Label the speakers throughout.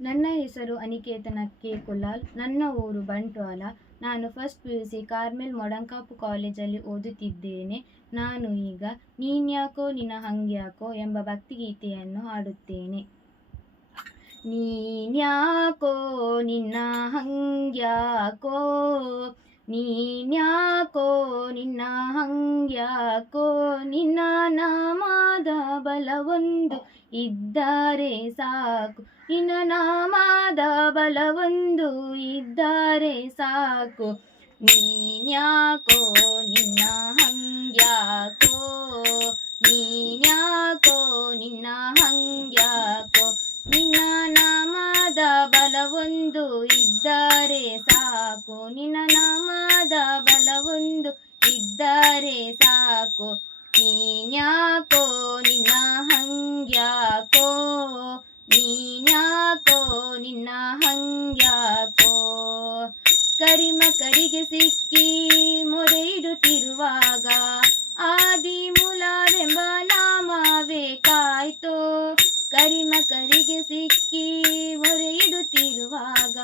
Speaker 1: ನನ್ನ ಹೆಸರು ಅನಿಕೇತನ ಕೆ ಕುಲಾಲ್. ನನ್ನ ಊರು ಬಂಟ್ವಾಲ ನಾನು first P U C Carmel Modankap ಕಾಲೇಜಲ್ಲಿ ಓದುತ್ತಿದ್ದೇನೆ. ನಾನು ಈಗ ನೀನ್ಯಾಕೋ, ನಿನ್ನ ಹಂಗ್ಯಾಕೋ ಎಂಬ ಭಕ್ತಿಗೀತೆಯನ್ನು ಹಾಡುತ್ತೇನೆ. ನೀನ್ಯಾಕೋ, ನಿನ್ನ ಹಂಗ್ಯಾಕೋ ನೀನ್ಯಾಕೋ ನಿನ್ನ ಹಂಗ್ಯಾಕೋ ನಿನ್ನ ನಾಮದ ಬಲವೊಂದು ಇದ್ದಾರೆ ಸಾಕು. ನಿನ್ನ ನಾಮದ ಬಲವೊಂದು ಇದ್ದಾರೆ ಸಾಕು. ನೀನ್ಯಾಕೋ ನಿನ್ನ ಹಂಗ್ಯಾಕೋ, ನೀನ್ಯಾಕೋ ನಿನ್ನ ಹಂಗ್ಯಾಕೋ, ನಿನ್ನ ನಾಮದ ಬಲವೊಂದು ಇದ್ದರೆ ಸಾಕು. ನಿನ್ನ ನಾಮದ ಬಲವೊಂದು ಇದ್ದರೆ ಸಾಕು. ನೀನ್ಯಾಕೋ ನಿನ್ನ ಹಂಗ್ಯಾಕೋ? ನೀನ್ಯಾಕೋ ನಿನ್ನ ಹಂಗ್ಯಾಕೋ? ಕರಿಮಕರಿಗೆ ಸಿಕ್ಕಿ ಮೊರೆ ಇಡುತ್ತಿರುವಾಗ ಆದಿ ಮೂಲವೆಂಬ ನಾಮವೇ ಕಾಯ್ತೋ. ಕರಿಮಕರಿಗೆ ಸಿಕ್ಕಿ ಮೊರೆ ಇಡುತ್ತಿರುವಾಗ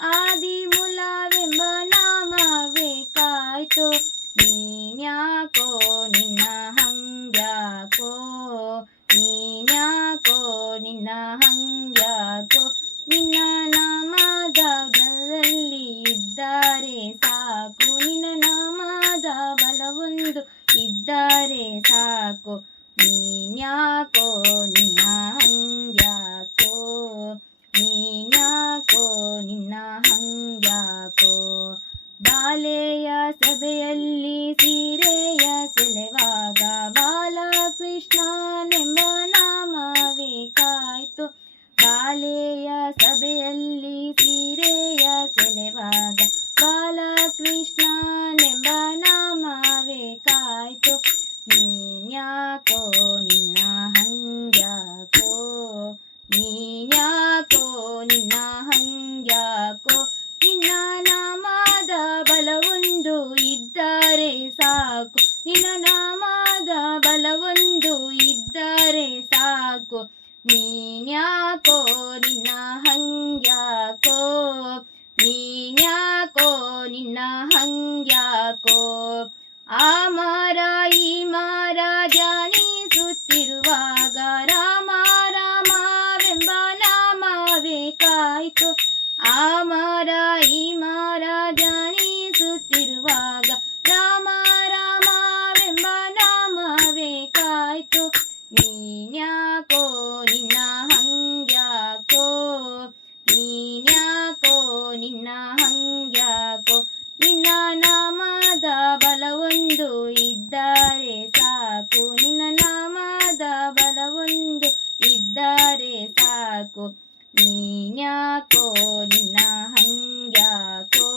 Speaker 1: ಆದಿ ಮೂಲವೆಂಬ ನಾಮವೇ ಕಾಯ್ತು. ನೀನ್ಯಾಕೋ ನಿನ್ನ ಹಂಗ್ಯಾಕೋ? ನೀನ್ಯಾಕೋ ನಿನ್ನ ಹಂಗ್ಯಾಕೋ? ನಿನ್ನ ನಾಮದಲ್ಲಿ ಇದ್ದಾರೆ ಸಾಕು. ನಿನ್ನ ನಾಮದ ಬಲವೊಂದು ಇದ್ದಾರೆ ಸಾಕು. ನೀನ್ಯಾಕೋ ನಿನ್ನ ಹಂಗ್ಯಾಕೋ? ಸೆಲೆವಾಗ ಬಾಲಕೃಷ್ಣನೆಂಬ ನಾಮವೇ ಕಾಯ್ತು. ಬಾಲೆಯ ಸಭೆಯಲ್ಲಿ ಸೀರೆಯ ಸೆಲೆವಾಗ ಬಾಲಕೃಷ್ಣನೆಂಬ ನಾಮವೇ ಕಾಯ್ತು. ನೀನ್ಯಾಕೋ ನಿನ್ನ ಹಂಗ್ಯಾಕೋ? ನೀನ್ಯಾಕೋ ನಿನ್ನ ಹಂಗ್ಯಾಕೋ? ನಿನ್ನ ನಾಮದ ಬಲವೊಂದು ಇದ್ದರೆ ಸಾಕು. ನಿನ್ನ ನೀನ್ಯಾಕೋ ನಿನ್ನ ಹಂಗ್ಯಾಕೋ ನೀನ್ಯಾಕೋ ನಿನ್ನ ಹಂಗ್ಯಾಕೋ ಆ ಮಾರ ಈ ಮಾರ ಧ್ಯಾನಿಸುತ್ತಿರುವಾಗ ರಾಮ ರಾಮವೆಂಬ ನಾಮವೇ ಕಾಯ್ತು ಆ ಮಾರ ಈ ಮಾರ ಧ್ಯಾನಿಸುತ್ತಿರುವಾಗ ರಾಮ ರಾಮವೆಂಬ ಸಾಕು ನೀನ್ಯಾಕೋ ನಿನ್ನ ಹಂಗ್ಯಾಕೋ?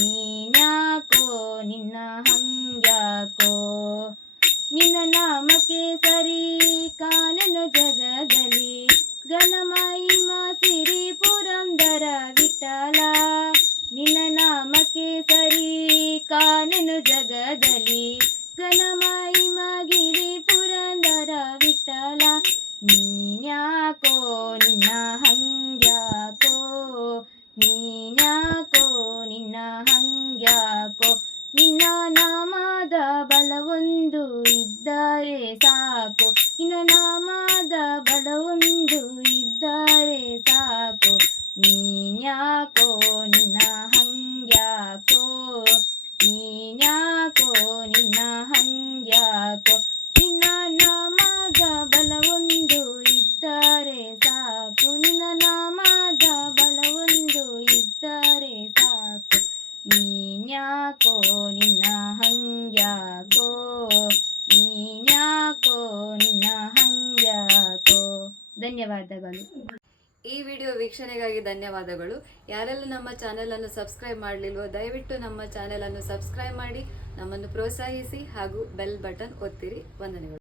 Speaker 1: ನೀನ್ಯಾಕೋ ನಿನ್ನ ಹಂಗ್ಯಾಕೋ? ನಿನ್ನ ನಾಮಕ್ಕೆ ಸರಿ ಕಾನನು ಜಗದಲ್ಲಿ ಘನಮಹಿಮ ಸಿರಿ ಪುರಂದರ ವಿಠಲ. ನಿನ್ನ ನಾಮಕ್ಕೆ ಸರಿ ಕಾನನು ಜಗದಲ್ಲಿ ಘನಮಹಿಮ ಗಿರಿ ನೀನ್ಯಾಕೋ ನಿನ್ನ ಹಂಗ್ಯಾಕೋ? ನೀನ್ಯಾಕೋ ನಿನ್ನ ಹಂಗ್ಯಾಕೋ? ನಿನ್ನ ನಾಮದ ಬಲವೊಂದು ಇದ್ದರೆ ಸಾಕು. ನಿನ್ನ ನಾಮದ ಬಲವೊಂದು ಇದ್ದರೆ ಸಾಕು. ನೀನ್ಯಾಕೋ ನಿನ್ನ ಹಂಗ್ಯಾಕೋ? ನೀನ್ಯಾಕೋ ನಿನ್ನ ಹಂಗ್ಯಾಕೋ? ನೀನ್ಯಾಕೋ ನಿನ್ನ ಹಂಗ್ಯಾಕೋ? ನೀನ್ಯಾಕೋ ನಿನ್ನ ಹಂಗ್ಯಾಕೋ? ಧನ್ಯವಾದಗಳು.
Speaker 2: ಈ ವಿಡಿಯೋ ವೀಕ್ಷಣೆಗಾಗಿ ಧನ್ಯವಾದಗಳು. ಯಾರೆಲ್ಲ ನಮ್ಮ ಚಾನೆಲ್ ಅನ್ನು ಸಬ್ಸ್ಕ್ರೈಬ್ ಮಾಡಲಿಲ್ವೋ, ದಯವಿಟ್ಟು ನಮ್ಮ ಚಾನೆಲ್ ಅನ್ನು ಸಬ್ಸ್ಕ್ರೈಬ್ ಮಾಡಿ ನಮ್ಮನ್ನು ಪ್ರೋತ್ಸಾಹಿಸಿ ಹಾಗೂ ಬೆಲ್ ಬಟನ್ ಒತ್ತಿರಿ. ವಂದನೆಗಳು.